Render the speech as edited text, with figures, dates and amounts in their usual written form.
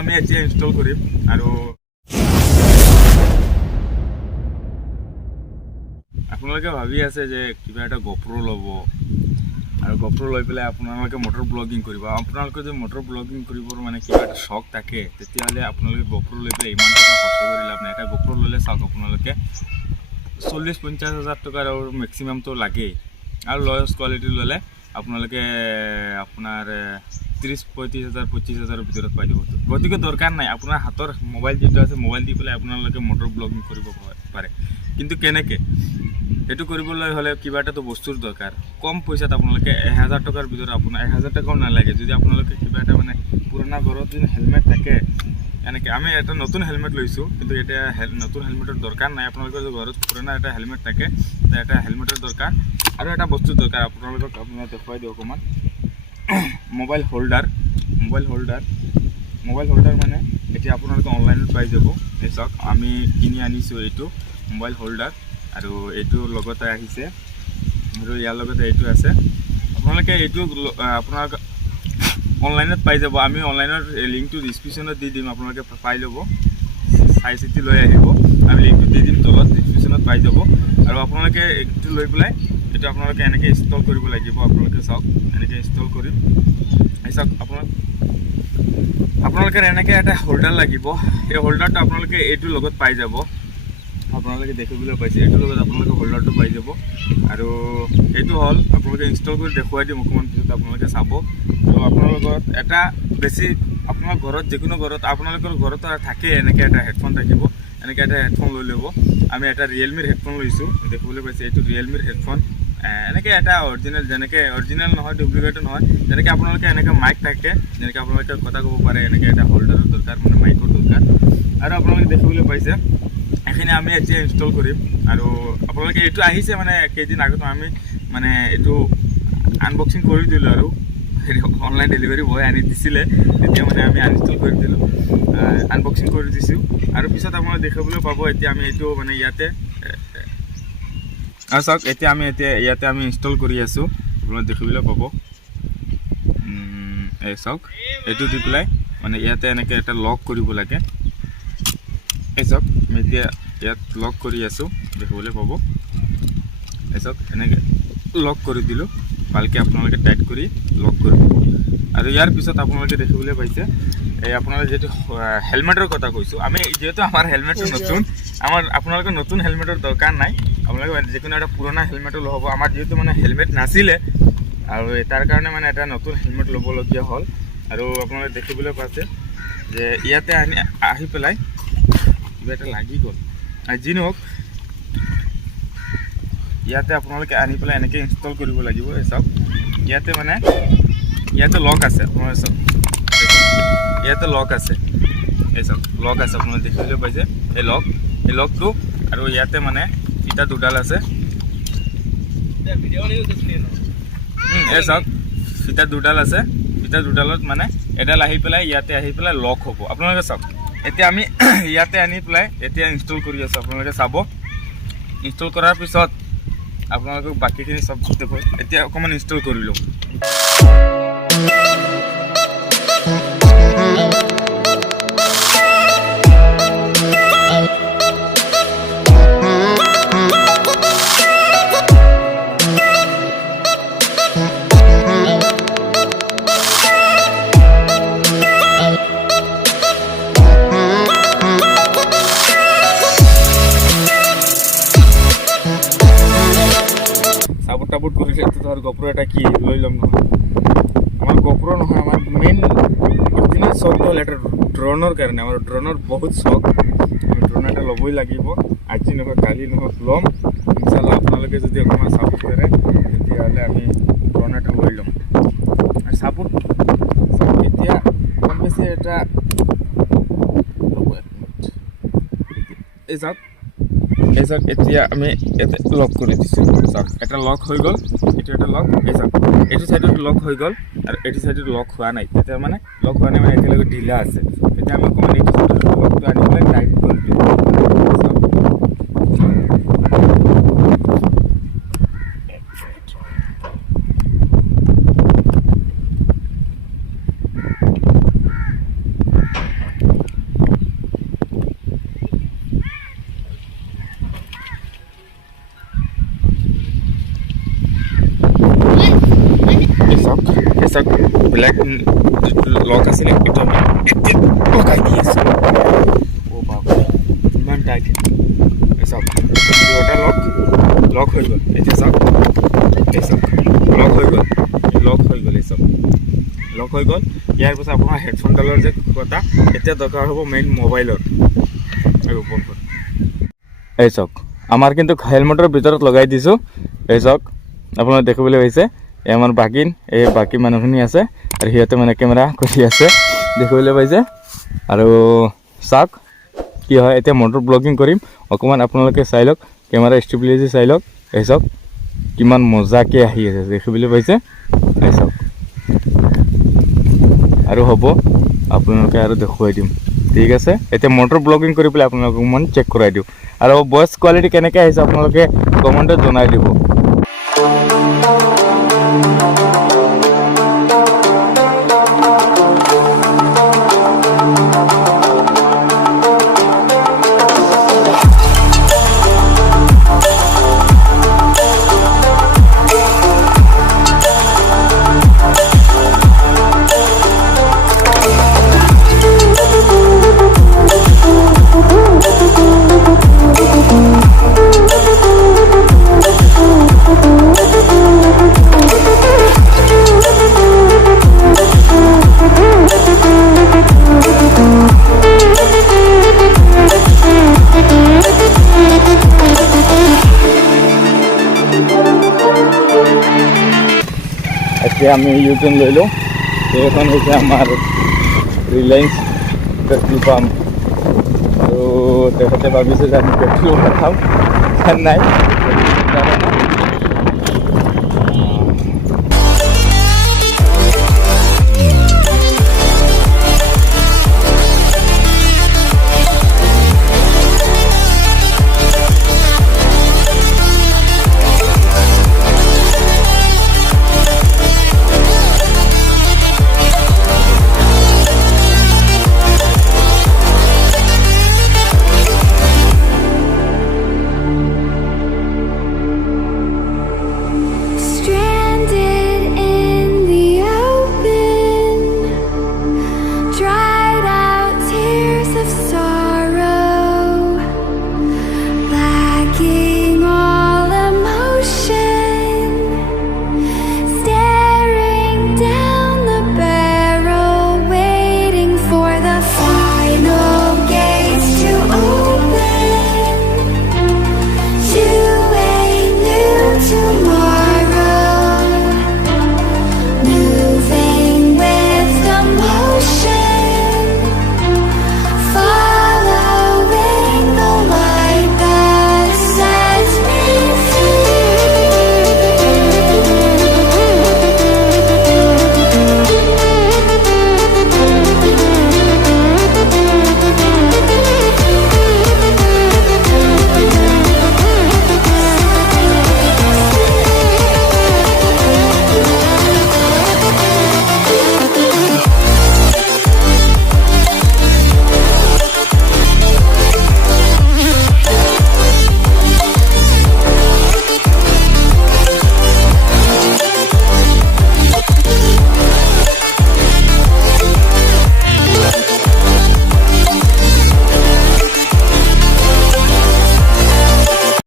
আমি এতিয়া ইনষ্টল কৰিম আৰু আপোনালোকে ভাবি আছে যে কিবা এটা GoPro ল'ব আৰু GoPro লৈ পেলাই আপোনালোকে মটৰ ব্লগিং কৰিব। আপোনালোকে যদি মটৰ ব্লগিং কৰিবৰ মানে কিবা এটা শখ থাকে তেতিয়াহ'লে আপোনালোকে GoPro লৈ পেলাই ইমান টকা খৰচ কৰি লাভ নাই। এটা GoPro ল'লে চাওক আপোনালোকে 40-50 হাজাৰ টকাৰ আৰু মেক্সিমামটো লাগেই আৰু লয়েষ্ট কোৱালিটি ল'লে আপোনালোকে আপোনাৰ 30-35 হাজাৰ 25 হাজাৰৰ ভিতৰত পাই যাব। গতিকে দৰকাৰ নাই আপোনাৰ হাতৰ মোবাইল যিটো আছে মোবাইল দি পেলাই আপোনালোকে মটৰ ব্লগিং কৰিব পাৰে। কিন্তু কেনেকৈ এইটো কৰিবলৈ হ'লে কিবা এটাতো বস্তুৰ দৰকাৰ। কম পইচাত আপোনালোকে 1000 টকাৰ ভিতৰত আপোনাৰ 1000 টকাও নালাগে। যদি আপোনালোকে কিবা এটা মানে পুৰণা ঘৰত যদি হেলমেট থাকে এনেকৈ আমি এটা নতুন হেলমেট লৈছোঁ কিন্তু এতিয়া নতুন হেলমেটৰ দৰকাৰ নাই। আপোনালোকৰ যদি ঘৰত পুৰণা এটা হেলমেট থাকে এটা হেলমেটৰ দৰকাৰ আৰু এটা বস্তুৰ দৰকাৰ আপোনালোকক আপোনাৰ দেখুৱাই দিওঁ অকণমান। মোবাইল হোল্ডাৰ মানে এতিয়া আপোনালোকে অনলাইনত পাই যাব। এই চাওক আমি কিনি আনিছোঁ এইটো মোবাইল হোল্ডাৰ আৰু এইটো লগতে আহিছে আৰু ইয়াৰ লগতে এইটো আছে। আপোনালোকে এইটো আপোনালোকে অনলাইনত পাই যাব। আমি অনলাইনৰ লিংকটো ডিছক্ৰিপশ্যনত দি দিম, আপোনালোকে পাই ল'ব, চাই চিতি লৈ আহিব। আমি লিংকটো দি দিম তলত ডিছক্ৰিপশ্যনত পাই যাব। আৰু আপোনালোকে এইটো লৈ পেলাই এইটো আপোনালোকে এনেকৈ ইনষ্টল কৰিব লাগিব। আপোনালোকে চাওক এনেকৈ ইনষ্টল কৰিম। এই চাওক আপোনালোকে এনেকৈ এটা হোল্ডাৰ লাগিব। এই হোল্ডাৰটো আপোনালোকে এইটোৰ লগত পাই যাব। আপোনালোকে দেখিবলৈ পাইছে এইটোৰ লগত আপোনালোকে হোল্ডাৰটো পাই যাব। আৰু এইটো হ'ল আপোনালোকে ইনষ্টল কৰি দেখুৱাই দিম অকণমান পিছত আপোনালোকে চাব। আৰু আপোনালোকৰ এটা বেছি আপোনাৰ ঘৰত যিকোনো ঘৰত আপোনালোকৰ ঘৰত থাকে এনেকৈ এটা হেডফোন থাকিব। এনেকৈ এটা হেডফোন লৈ ল'ব। আমি এটা ৰিয়েলমিৰ হেডফোন লৈছোঁ, দেখিবলৈ পাইছে এইটো ৰিয়েলমিৰ হেডফোন। এনেকৈ এটা অৰিজিনেল, যেনেকৈ অৰিজিনেল নহয় ডুপ্লিকেটো নহয়, যেনেকৈ আপোনালোকে এনেকৈ মাইক থাকে, যেনেকৈ আপোনালোকে কথা ক'ব পাৰে, এনেকৈ এটা হোল্ডাৰৰ দৰকাৰ মানে মাইকৰ দৰকাৰ। আৰু আপোনালোকে দেখিবলৈ পাইছে এইখিনি আমি এতিয়া ইনষ্টল কৰিম। আৰু আপোনালোকে এইটো আহিছে মানে কেইদিন আগত আমি মানে এইটো আনবক্সিং কৰি দিলোঁ আৰু অনলাইন ডেলিভাৰী বয় আনি দিছিলে, তেতিয়া মানে আমি আনইনষ্টল কৰি দিলোঁ, আনবক্সিং কৰি দিছোঁ। আৰু পিছত আপোনালোকে দেখিবলৈ পাব এতিয়া আমি এইটো মানে ইয়াতে আৰু চাওক এতিয়া ইয়াতে আমি ইনষ্টল কৰি আছোঁ। আপোনালোকে দেখিবলৈ পাব এই চাওক এইটো দি পেলাই মানে ইয়াতে এনেকৈ এটা লক কৰিব লাগে। এই চাওক আমি এতিয়া ইয়াত লক কৰি আছোঁ, দেখিবলৈ পাব। এই চাওক এনেকৈ লক কৰি দিলোঁ, ভালকৈ আপোনালোকে টাইট কৰি লক কৰিব। আৰু ইয়াৰ পিছত আপোনালোকে দেখিবলৈ পাইছে এই আপোনালোকে যিহেতু হেলমেটৰ কথা কৈছোঁ, আমি যিহেতু আমাৰ হেলমেটটো নতুন, আপোনালোকৰ নতুন হেলমেটৰ দৰকাৰ নাই। আপোনালোকে যিকোনো এটা পুৰণা হেলমেটো ল'ব। আমাৰ যিহেতু মানে হেলমেট নাছিলে আৰু তাৰ কাৰণে মানে এটা নতুন হেলমেট ল'বলগীয়া হ'ল। আৰু আপোনালোকে দেখিবলৈ পাইছে যে ইয়াতে আহি পেলাই কিবা এটা লাগি গ'ল, যি নহওক ইয়াতে আপোনালোকে আনি পেলাই এনেকৈ ইনষ্টল কৰিব লাগিব। এই চাওক ইয়াতে মানে ইয়াতে লক আছে, আপোনালোকে চাওক ইয়াতে লক আছে। এই চাওক লক আছে, আপোনালোকে দেখিবলৈ পাইছে এই লকটো। আৰু ইয়াতে মানে ফিটা দুডাল আছে। এই চাওক ফিটা দুডাল আছে, ফিটা দুডালত মানে এডাল আহি পেলাই ইয়াতে আহি পেলাই লক হ'ব। আপোনালোকে চাওক এতিয়া আমি ইয়াতে আনি পেলাই এতিয়া ইনষ্টল কৰি আছোঁ। আপোনালোকে চাব ইনষ্টল কৰাৰ পিছত আপোনালোকক বাকীখিনি চব দেখো। এতিয়া অকণমান ইনষ্টল কৰি লওঁ। সাপোৰ্ট কৰিছে ধৰ GoPro এটা কি লৈ ল'ম নহয়। আমাৰ GoPro নহয়, আমাৰ মেইন অৰিজিনেল চখটো হ'ল এটা ড্ৰোনৰ কাৰণে। আমাৰ ড্ৰোনৰ বহুত চখ, আমি ড্ৰোন এটা ল'বই লাগিব। আজি নহয় কালি নহয় ল'ম ইনশাল্লাহ। আপোনালোকে যদি অকণমান ছাপোৰ্ট কৰে তেতিয়াহ'লে আমি ড্ৰোন এটা লৈ ল'ম। আৰু ছাপোৰ্ট এতিয়া কম বেছি এটা এই চাওক এতিয়া আমি ইয়াতে লক কৰি দিছোঁ। চাওক এটা লক হৈ গ'ল, এইটো এটা লক। এই চাওক এইটো চাইডত লক হৈ গ'ল আৰু এইটো চাইডত লক হোৱা নাই। এতিয়া মানে লক হোৱা নাই মানে একেলগে ঢিলা আছে। এতিয়া আমি অকণমান এইটো চাইডত লকটো আনি পেলাই টাইট কৰি দিওঁ। চাওক ব্লেক লক আছিলে এইটো আমি লগাই দি আছোঁ অ' বাবা ইমান টাইট এই চাওক দুটা লক হৈ গ'ল এতিয়া চাওক এই চাওক লক হৈ গ'ল এই চাওক লক হৈ গ'ল ইয়াৰ পাছত আপোনাৰ হেডফোনডালৰ যে কথা এতিয়া দৰকাৰ হ'ব মেইন মোবাইলৰ এই চাওক আমাৰ কিন্তু হেলমেটৰ ভিতৰত লগাই দিছোঁ এই চাওক আপোনালোকে দেখিবলৈ পাইছে এই আমাৰ বাকী মানুহখিনি আছে আৰু সিহঁতে মানে কেমেৰা কৰি আছে দেখিবলৈ পাইছে আৰু চাওক কি হয় এতিয়া মটৰ ব্লগিং কৰিম অকণমান আপোনালোকে চাই লওক কেমেৰা ষ্টেবিলিটি চাই লওক এই চাওক কিমান মজাকৈ আহি আছে দেখিবলৈ পাইছে এই চাওক আৰু হ'ব আপোনালোকে আৰু দেখুৱাই দিম ঠিক আছে এতিয়া মটৰ ব্লগিং কৰি পেলাই আপোনালোকক মই চেক কৰাই দিওঁ আৰু ভইচ কোৱালিটি কেনেকৈ আহিছে আপোনালোকে কমেণ্টত জনাই দিব এতিয়া আমি ইউটাৰ্ণ লৈ লওঁ এইখন হৈছে আমাৰ ৰিলায়েন্স পেট্ৰল পাম্প আৰু তেখেতে ভাবিছে যে আমি পেট্ৰল নাখাম নাই